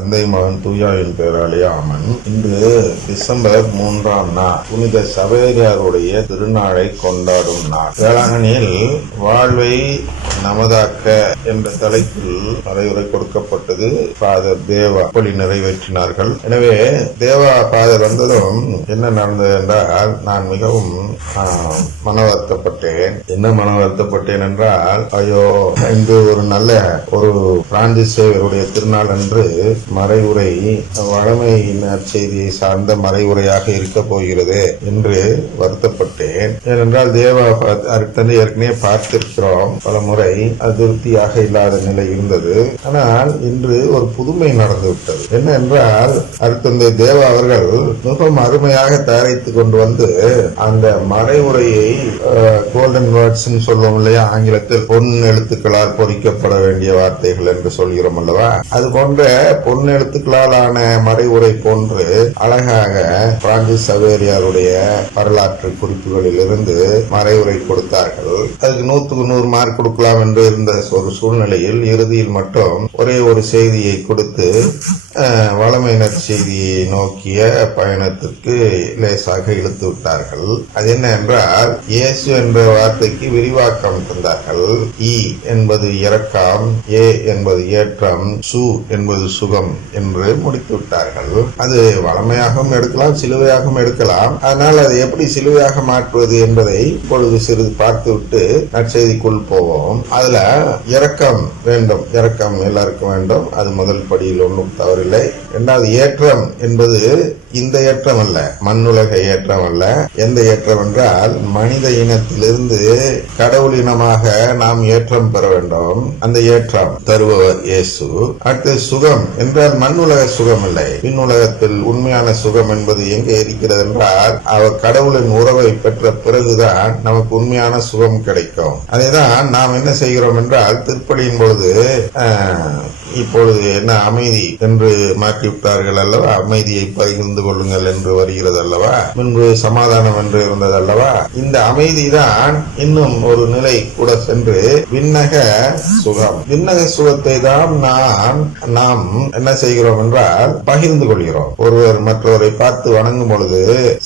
தந்தை மகன் தூயாவின் பெயராலே ஆமன். இன்று டிசம்பர் 3ஆம் நாள் புனித சவேரியாருடைய திருநாளை கொண்டாடும் நாள். வேளாங்கண்ணியில் வாழ்வை நமதாக்க என்ற தலைப்பில் வரைவுரை கொடுக்கப்பட்டது. ஃபாதர் தேவா பலி நிறைவேற்றினார்கள். எனவே தேவா ஃபாதர் வந்ததும் என்ன நடந்தது என்றால், நான் மிகவும் மன வருத்தப்பட்டேன். என்ன மன வருத்தப்பட்டேன் என்றால், ஐயோ, இன்று ஒரு நல்ல ஒரு பிரான்சிஸ் சேவருடைய திருநாள் அன்று மறைவுரை வழமை நற்செய்தியை சார்ந்த மறைவுரையாக இருக்க போகிறது என்று வருத்தப்பட்டேன். ஏனென்றால் தேவா அருட்தந்தை ஏற்கனவே பார்த்திருக்கிறோம் பல முறை. அதிருப்தியாக இல்லாத நிலை இருந்தது. ஆனால் இன்று ஒரு புதுமை நடந்துவிட்டது. என்ன என்றால், அருட்தந்தை தேவா அவர்கள் மிகவும் அருமையாக தயாரித்துக் கொண்டு வந்து அந்த மறைவுரையை கோல்டன் வேர்ட்ஸ் சொல்லுவோம் இல்லையா, ஆங்கிலத்தில் பொன் எழுத்துக்களால் பொறிக்கப்பட வேண்டிய வார்த்தைகள் என்று சொல்கிறோம் அல்லவா, அது போன்ற பொன் எழுத்துக்களால் ஆன மறைவுரை போன்று அழகாக பிரான்சிஸ் சவேரியாருடைய வரலாற்று குறிப்புகளில் இருந்து மறைவுரை கொடுத்தார்கள். அதுக்கு 100க்கு 100 மார்க் கொடுக்கலாம் என்று இருந்த ஒரு சூழ்நிலையில் இறுதியில் மட்டும் ஒரே ஒரு செய்தியை கொடுத்து வளமை நற்செய்தியை நோக்கிய பயணத்திற்கு லேசாக இழுத்து விட்டார்கள். அது என்ன என்றால், இயேசு என்ற வார்த்தைக்கு விரிவாக்கம் தந்தார்கள். இ என்பது இரக்கம், ஏ என்பது ஏற்றம், சு என்பது சுகம் என்று முடித்து விட்டார்கள். அது வளமையாகவும் எடுக்கலாம், சிலுவையாகவும் எடுக்கலாம். ஆனால் அதை எப்படி சிலுவையாக மாற்றுவது என்பதை இப்பொழுது சிறிது பார்த்துவிட்டு நற்செய்திக்குள் போவோம். அதுல இரக்கம் வேண்டும், இரக்கம் எல்லாருக்கும் வேண்டும். அது முதல் படியில் ஒன்றும் தவறில்லை. இரண்டாவது, ஏற்றம் என்பது இந்த ஏற்றம் அல்ல, மண்ணுலக ஏற்றம் அல்ல. எந்த ஏற்றம் என்றால், மனித இனத்திலிருந்து கடவுள் இனமாக நாம் ஏற்றம் பெற வேண்டும். அந்த ஏற்றம் தருபவர் இயேசு. அடுத்து சுகம் என்றால் மண்ணுலக சுகம் இல்லை, விண்ணுலகத்தில் உண்மையான சுகம் என்பது எங்கே இருக்கிறது என்றால், அவர் கடவுளின் உறவை பெற்ற பிறகுதான் நமக்கு உண்மையான சுகம் கிடைக்கும். அதைதான் நாம் என்ன செய்கிறோம் என்றால், திருப்பலியின் பொழுது இப்பொழுது என்ன அமைதி என்று மாற்றிவிட்டார்கள் அல்லவா, அமைதியை பகிர்ந்து கொள்ளுங்கள் என்று வருகிறது அல்லவா, முன்பு சமாதானம் என்று இருந்தது அல்லவா. இந்த அமைதி தான் இன்னும் ஒரு நிலை கூட சென்று விண்ணக சுகம், விண்ணக சுகத்தை தான் நாம் என்ன செய்கிறோம் என்றால் பகிர்ந்து கொள்கிறோம். ஒருவர் மற்றவரை பார்த்து வணங்கும் பொழுது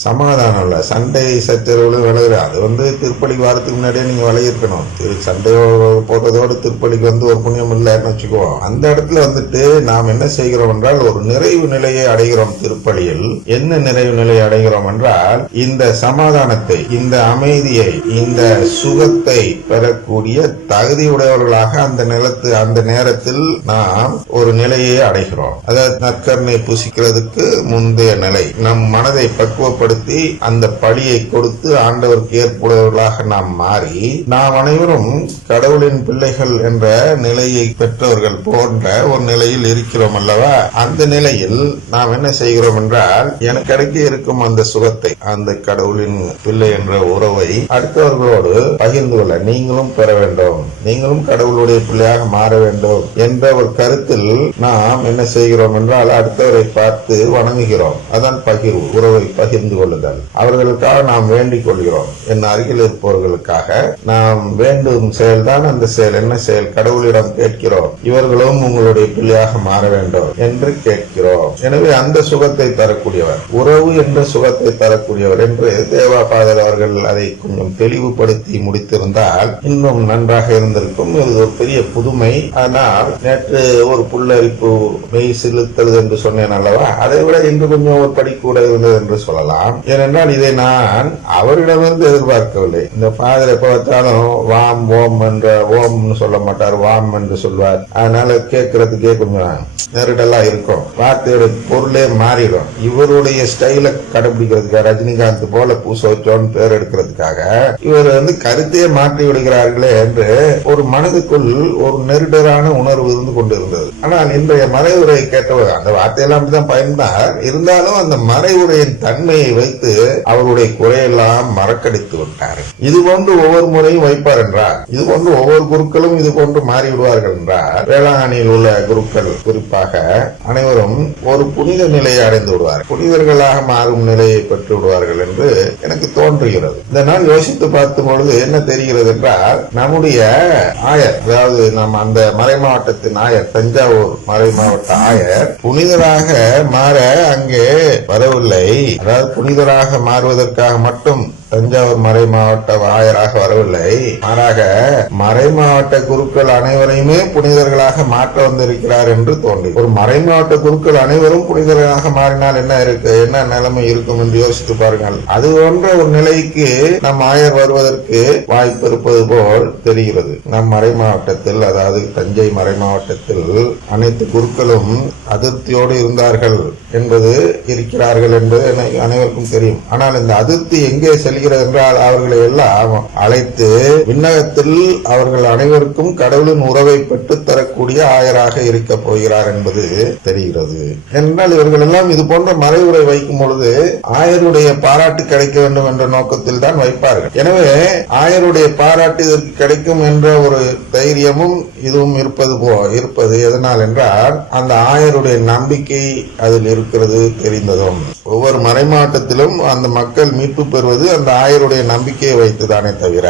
சமாதானம் இல்ல, சண்டை சச்சரவுகள் விளையிற. அது திருப்பலிக்கு வாரத்துக்கு முன்னாடியே நீங்க விளையிருக்கணும். சண்டை போடுறதோடு திருப்பலிக்கு ஒரு புண்ணியம் இல்லைன்னு வச்சுக்குவோம். அந்த இடத்துல நாம் என்ன செய்கிறோம் என்றால், ஒரு நிறைவு நிலையை அடைகிறோம். திருப்பலியில் என்ன நிறைவு நிலையை அடைகிறோம் என்றால், இந்த சமாதானத்தை, இந்த அமைதியை, இந்த சுகத்தை பெறக்கூடிய தகுதியுடையவர்களாக அந்த நேரத்தில் நாம் ஒரு நிலையை அடைகிறோம். அதாவது நற்கருணை புசிக்கிறதுக்கு முந்தைய நிலை. நம் மனதை பக்குவப்படுத்தி அந்த பலியை கொடுத்து ஆண்டவருக்கு ஏற்புடையவர்களாக நாம் மாறி, நாம் அனைவரும் கடவுளின் பிள்ளைகள் என்ற நிலையை பெற்றவர்கள் போன்ற ஒரு நிலையில் இருக்கிறோம் அல்லவா. அந்த நிலையில் நாம் என்ன செய்கிறோம் என்றால், எனக்கு கிடைக்க இருக்கும் அந்த சுகத்தை, அந்த கடவுளின் பிள்ளை என்ற உறவை அடுத்தவர்களோடு பகிர்ந்து கொள்ள நீங்களும் பெற வேண்டும், நீங்களும் கடவுளுடைய பிள்ளையாக மாற வேண்டும் என்ற ஒரு கருத்தில் நாம் என்ன செய்கிறோம் என்றால், அடுத்தவரை பார்த்து வணங்குகிறோம். அதான் பகிர்வு, உறவை பகிர்ந்து கொள்ளுதல். அவர்களுக்காக நாம் வேண்டிக் கொள்கிறோம். என் அருகில் இருப்பவர்களுக்காக நாம் வேண்டும் செயல்தான் அந்த செயல். என்ன செயல்? கடவுளிடம் கேட்கிறோம், இவர்களும் உங்களுடைய பிள்ளையாக மாற வேண்டும் என்று கேட்கிறோம். எனவே அந்த சுகத்தை தரக்கூடியவர், உறவு என்ற சுகத்தை தரக்கூடியவர் என்று தேவா ஃபாதர் அவர்கள் அதை கொஞ்சம் தெளிவுபடுத்தி முடித்திருந்தால் இன்னும் நன்றாக இருந்திருக்கும். இது ஒரு பெரிய புதுமை. ஆனால் நேற்று ஒரு புல்லரிப்பு, மெய் சிலுத்தல் என்று சொன்னேன் அல்லவா, அதை விட இன்று கொஞ்சம் ஒரு படி கூட இருந்தது என்று சொல்லலாம். ஏனென்றால் இதை நான் அவரிடமிருந்து எதிர்பார்க்கவில்லை. இந்த ஃபாதர் எப்ப பார்த்தாலும் வாம் ஓம் என்ற ஓம்னு சொல்ல மாட்டார், வாம் என்று சொல்வார். அதனால கேட்கறதுக்கே கொஞ்சம் நெருடலா இருக்கும், வார்த்தையோட பொருளே மாறிடும். இவருடைய ஸ்டைல கடைபிடிக்கிறதுக்காக, ரஜினிகாந்த் போல பூச வச்சோன்னு பேர் எடுக்கிறதுக்காக இவர் கருத்தையே மாற்றி விடுகிறார்களே என்று ஒரு மனதுக்குள் ஒரு நெருடலான உணர்வு இருந்து கொண்டிருந்தது. ஆனால் இன்றைய மறைவுரை கேட்டவர் அந்த வார்த்தையெல்லாம் அப்படிதான் பயந்தார். இருந்தாலும் அந்த மறைவுரையின் தன்மையை வைத்து அவருடைய குறையெல்லாம் மறக்கடித்து விட்டார். இது போன்று ஒவ்வொரு முறையும் வைப்பார் என்றார், இது போன்று ஒவ்வொரு குருக்களும் இது போன்று மாறிவிடுவார்கள் என்றார். வேளாங்கண்ணியில் உள்ள குருக்கள் குறிப்பாக குறிப்பாக அனைவரும் ஒரு புனித நிலையை அடைந்து விடுவார்கள், புனிதர்களாக மாறும் நிலையை பெற்று விடுவார்கள் என்று எனக்கு தோன்றுகிறது. இதனால் யோசித்து பார்க்கும் பொழுது என்ன தெரிகிறது என்றால், நம்முடைய ஆயர், அதாவது நம்ம அந்த மறை மாவட்டத்தின் ஆயர், தஞ்சாவூர் மறை மாவட்ட ஆயர் புனிதராக மாற அங்கே வரவில்லை. அதாவது புனிதராக மாறுவதற்காக மட்டும் தஞ்சாவூர் மறை மாவட்ட ஆயராக வரவில்லை, மாறாக மறை மாவட்ட குருக்கள் அனைவரையுமே புனிதர்களாக மாற்ற வந்திருக்கிறார் என்று தோன்றி, ஒரு மறை மாவட்ட குருக்கள் அனைவரும் புனிதர்களாக மாறினால் என்ன நிலைமை இருக்கும் என்று யோசித்து பாருங்கள். அது போன்ற ஒரு நிலைக்கு நம் ஆயர் வருவதற்கு வாய்ப்பு இருப்பது போல் தெரிகிறது. நம் மறை மாவட்டத்தில், அதாவது தஞ்சை மறை மாவட்டத்தில் அனைத்து குருக்களும் அதிருப்தியோடு இருந்தார்கள் என்பது, இருக்கிறார்கள் என்பது அனைவருக்கும் தெரியும். ஆனால் இந்த அதிருப்தி எங்கே செல்கிறது என்றால், அவர்களை எல்லாம் அழைத்து விண்ணகத்தில் அவர்கள் அனைவருக்கும் கடவுளின் உறவை பெற்றுத் தரக்கூடிய ஆயராக இருக்க போகிறார் என்பது தெரிகிறது. என்றால் இவர்கள் எல்லாம் இது போன்ற மறைவுரை வைக்கும் பொழுது ஆயருடைய பாராட்டு கிடைக்க வேண்டும் என்ற நோக்கத்தில் தான் வைப்பார்கள். எனவே ஆயருடைய பாராட்டு இதற்கு கிடைக்கும் என்ற ஒரு தைரியமும் இதுவும் இருப்பது எதனால் என்றால், அந்த ஆயருடைய நம்பிக்கை அதில் இருக்கிறது தெரிந்ததும். ஒவ்வொரு மறைமாவட்டத்திலும் அந்த மக்கள் மீட்பு பெறுவது அந்த ஆயருடைய நம்பிக்கையை வைத்துதானே தவிர,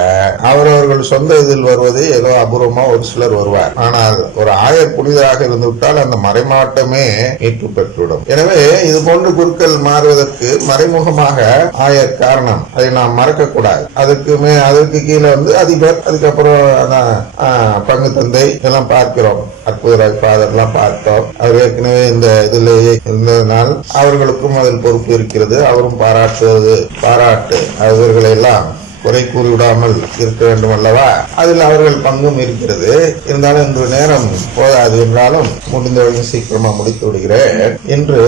அவரவர்கள் சொந்த இதில் வருவது ஏதோ அபூர்வமா ஒரு சிலர் வருவார். ஆனால் ஒரு ஆயர் புனிதராக இருந்துவிட்டால் அந்த மறைமாவட்டமே மீட்பு பெற்றுவிடும். எனவே இது போன்ற குருக்கள் மாறுவதற்கு மறைமுகமாக ஆயர் காரணம், அதை நாம் மறக்க கூடாது. அதற்கு கீழே அதிபர், அதுக்கப்புறம் பங்கு தந்தை எல்லாம் பார்க்கிறோம், அற்புதராஜ் ஃபாதர் எல்லாம் பார்த்தோம். அவர் ஏற்கனவே இந்த இதிலேயே இருந்ததனால் அவர்களுக்கும் அதில் பொறுப்பு இருக்கிறது. அவரும் பாராட்டு அவர்களை எல்லாம் குறை கூறிவிடாமல் இருக்க வேண்டும் அல்லவா, அதில் அவர்கள் பங்கும் இருக்கிறது. இருந்தாலும் இன்று நேரம் போதாது என்றாலும் முடிந்தவரை சீக்கிரமா முடித்து விடுகிறேன். என்று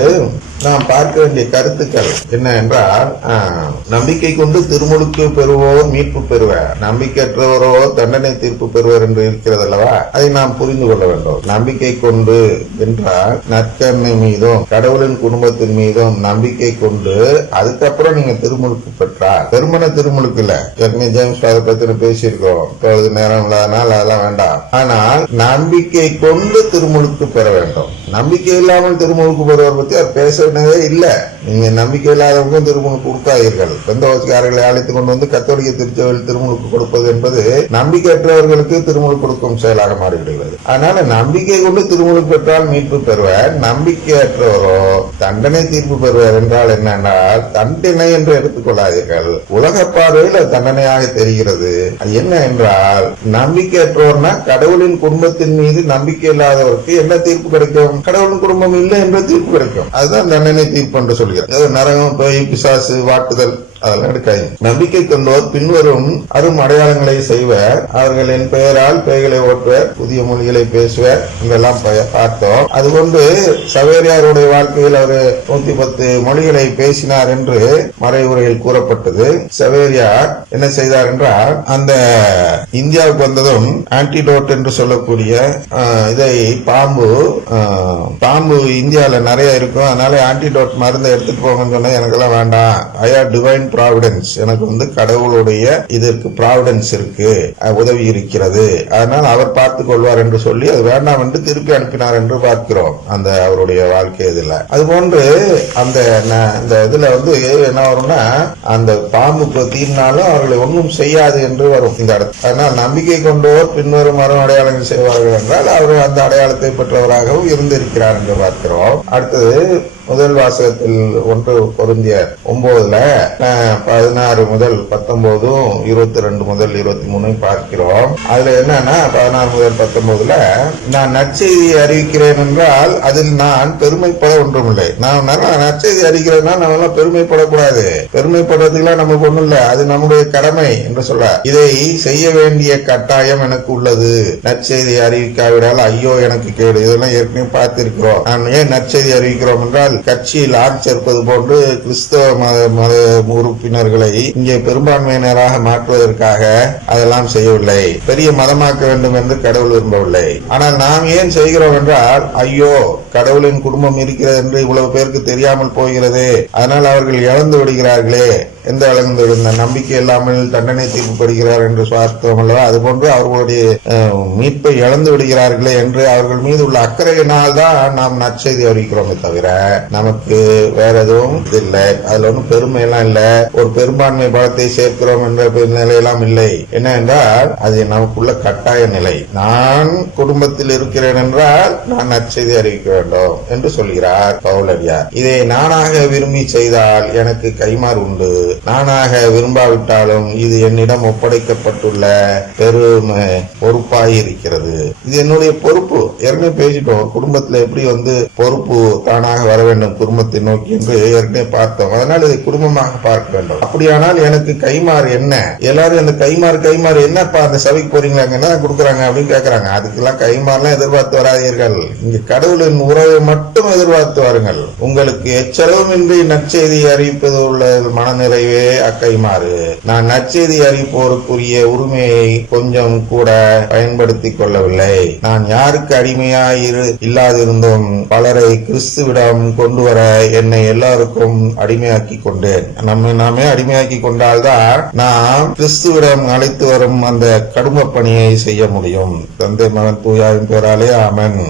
நாம் பார்க்க வேண்டிய கருத்துக்கள் என்ன என்றால், நம்பிக்கை கொண்டு திருமுழுக்கு பெறுவோர் மீட்பு பெறுவர், நம்பிக்கையற்றவரோ தண்டனை தீர்ப்பு பெறுவர் என்று இருக்கிறது அல்லவா, அதை நாம் புரிந்து கொள்ள வேண்டும். நம்பிக்கை கொண்டு என்றால் நற்கருணை மீதும் கடவுளின் குடும்பத்தின் மீதும் நம்பிக்கை கொண்டு அதுக்கப்புறம் நீங்க திருமுழுக்கு பெற்றார். பெருமன திருமுழுக்கு இல்ல, ஏற்கனவே ஜேம்ஸ் ஃபாதர் பத்தி பேசியிருக்கோம், இப்போது நேரம் இல்லாதனால் அதெல்லாம் வேண்டாம். ஆனால் நம்பிக்கை கொண்டு திருமுழுக்கு பெற வேண்டும். நம்பிக்கை இல்லாமல் திருமுழுக்கு பெறுவர் பத்தி அவர் பேசவே இல்ல. நீங்க நம்பிக்கை இல்லாதவங்களுக்கும் திருமுழுக்கு கொடுக்காதீர்கள். பெந்தகோஸ்துக்காரர்களை அழைத்துக் கொண்டு வந்து கத்தோலிக்க திருச்சபையில் திருமுழுக்கு கொடுப்பது என்பது நம்பிக்கையற்றவர்களுக்கு திருமுழுக்கு கொடுக்கும் செயலாக மாறிவிடுகிறது. அதனால நம்பிக்கை கொண்டு திருமுழுக்கு பெற்றால் மீட்பு பெறுவர், நம்பிக்கையற்றவரோ தண்டனை தீர்ப்பு பெறுவர். என்றால் என்னென்றால், தண்டனை என்று எடுத்துக் கொள்ளாதீர்கள், உலக பார்வையில் தண்டனையாக தெரிகிறது. என்ன என்றால், நம்பிக்கையற்றோர்னா கடவுளின் குடும்பத்தின் மீது நம்பிக்கை இல்லாதவருக்கு என்ன தீர்ப்பு கிடைக்கும்? கடவுளின் குடும்பம் இல்லை என்ற தீர்ப்பு கிடைக்கும். அதுதான் தண்டனை தீர்ப்பு என்று சொல்கிறார். நரகம், பேய், பிசாசு, வாட்டுதல் அதெல்லாம் எடுக்காது. நம்பிக்கை கொண்டோர் பின்வரும் அரும் அடையாளங்களை செய்வர். அவர்கள் என் பெயரால் பேய்களை ஓட்டுவர், புதிய மொழிகளை பேசுவர் என்றெல்லாம் பார்த்தோம். அதுகொண்டு சவேரியாருடைய வாழ்க்கையில் அவர் 110 மொழிகளை பேசினார் என்று மறைவுரையில் கூறப்பட்டது. சவேரியார் என்ன செய்தார் என்றால், அந்த இந்தியாவுக்கு வந்ததும் ஆன்டிடோட் என்று சொல்லக்கூடிய இதை பாம்பு இந்தியாவில நிறைய இருக்கும், அதனால ஆன்டிடோட் மருந்தை எடுத்துட்டு போங்கன்னு சொன்னா எனக்கெல்லாம் வேண்டாம், ஐ ஆர் டிவைன் ப்ராவிடன்ஸ், எனக்கு கடவுளுடைய இதற்கு ப்ராவிடன்ஸ் இருக்கு, உதவி இருக்கிறது, அதனால் அவர் பார்த்துக் கொள்வார் என்று சொல்லி அது வேண்டாம் என்று திருப்பி அனுப்பினார் என்று பார்க்கிறோம் அந்த அவருடைய வாழ்க்கை இதுல. அதுபோன்று அந்த இதுல என்ன வரும்னா, அந்த பாம்புக்கு தீர்னாலும் அவர்களை ஒன்றும் செய்யாது என்று வரும் இந்த இடத்துல. அதனால் நம்பிக்கை கொண்டோர் பின்வரும் மரம் அடையாளங்கள் செய்வார்கள் என்றால் அவர் அந்த அடையாளத்தை பெற்றவராகவும் இருந்திருக்கிறார் என்று பார்க்கிறோம். அடுத்தது முதல் வாசகத்தில் 1 கொரிந்தியர் 9 16 முதல் 19, 22 முதல் 23 பார்க்கிறோம். அதுல என்னன்னா 14 முதல் 19 நான் நற்செய்தியை அறிவிக்கிறேன் என்றால் அதில் நான் பெருமைப்பட ஒன்றுமில்லை. நான் நற்செய்தி அறிவிக்கிறேன்னா நம்ம பெருமைப்படக்கூடாது, பெருமைப்படுறதுக்கெல்லாம் நமக்கு ஒண்ணும் இல்ல, அது நம்முடைய கடமை என்று சொல்ற. இதை செய்ய வேண்டிய கட்டாயம் எனக்கு உள்ளது, நற்செய்தி அறிவிக்காவிடால் ஐயோ எனக்கு கேடு. இதெல்லாம் ஏற்கனவே பார்த்திருக்கிறோம். நான் ஏன் நற்செய்தி அறிவிக்கிறோம் என்றால், கட்சியில் ஆட்சி சேர்ப்பது போன்று கிறிஸ்தவ மத உறுப்பினர்களை இங்கே பெரும்பான்மையினராக மாற்றுவதற்காக அதெல்லாம் செய்யவில்லை, பெரிய மதமாக்க வேண்டும் என்று கடவுள் விரும்பவில்லை. ஆனால் நாம் ஏன் செய்கிறோம் என்றால், ஐயோ கடவுளின் குடும்பம் இருக்கிறது என்று இவ்வளவு பேருக்கு தெரியாமல் போகிறது, அதனால் அவர்கள் இழந்து விடுகிறார்களே எந்த அளந்த நம்பிக்கை இல்லாமல் தண்டனை தீர்ப்புப்படுகிறார் என்று பார்த்தோம் அல்லவா? அதுபோன்று அவர்களுடைய மீட்பை இழந்து விடுகிறார்களே என்று அவர்கள் மீது உள்ள அக்கறையினால் தான் நாம் நற்செய்தி அறிவிக்கிறோமே தவிர நமக்கு வேற எதுவும் இல்லை. அதுல ஒன்றும் பெருமை எல்லாம் இல்ல, ஒரு பெரும்பான்மை பலத்தை சேர்க்கிறோம் என்ற நிலையெல்லாம் இல்லை. என்ன என்றால் அது நமக்குள்ள கட்டாய நிலை. நான் குடும்பத்தில் இருக்கிறேன் என்றால் நான் நற்செய்தி அறிவிக்க வேண்டும் என்று சொல்கிறார் பவுலடியார். இதை நானாக விரும்பி செய்தால் எனக்கு கைமாறு உண்டு, நானாக விரும்பாவிட்டாலும் இது என்னிடம் ஒப்படைக்கப்பட்டுள்ள பெரும் பொறுப்பாக இருக்கிறது. இது என்னுடைய பொறுப்பு. ஏற்கனவே பேசிட்டோம், குடும்பத்தில் எப்படி பொறுப்பு தானாக வர வேண்டும் குடும்பத்தை நோக்கி என்று ஏற்கனவே பார்த்தோம். அதனால் இதை குடும்பமாக பார்க்க வேண்டும். அப்படியானால் எனக்கு கைமாறு என்ன? எல்லாரும் அந்த கைமாறு என்னப்பா அந்த சபைக்கு போறீங்களா, என்ன கொடுக்குறாங்க அப்படின்னு கேட்கறாங்க. அதுக்கெல்லாம் கைமாறுலாம் எதிர்பார்த்து வராதீர்கள். இங்க கடவுளின் உறவை மட்டும் எதிர்பார்த்து வாருங்கள். உங்களுக்கு எச்சளவுமின்றி நற்செய்தி அறிவிப்பது உள்ள மனநிறைவே அக்கைமாறு. நான் நற்செய்தி அறிவிப்போருக்குரிய உரிமையை கொஞ்சம் கூட பயன்படுத்திக் கொள்ளவில்லை. நான் யாருக்கு அடிமையாய் இல்லாதிருந்தும் பலரை கிறிஸ்துவிடம் கொண்டு வர என்னை எல்லாருக்கும் அடிமையாக்கி கொண்டேன். நம்மை நாமே அடிமையாக்கி கொண்டால்தான் நாம் கிறிஸ்துவிடம் அழைத்து வரும் அந்த கடுமை பணியை செய்ய முடியும். தந்தை மகன் தூயாவின் பேராலே ஆமென்.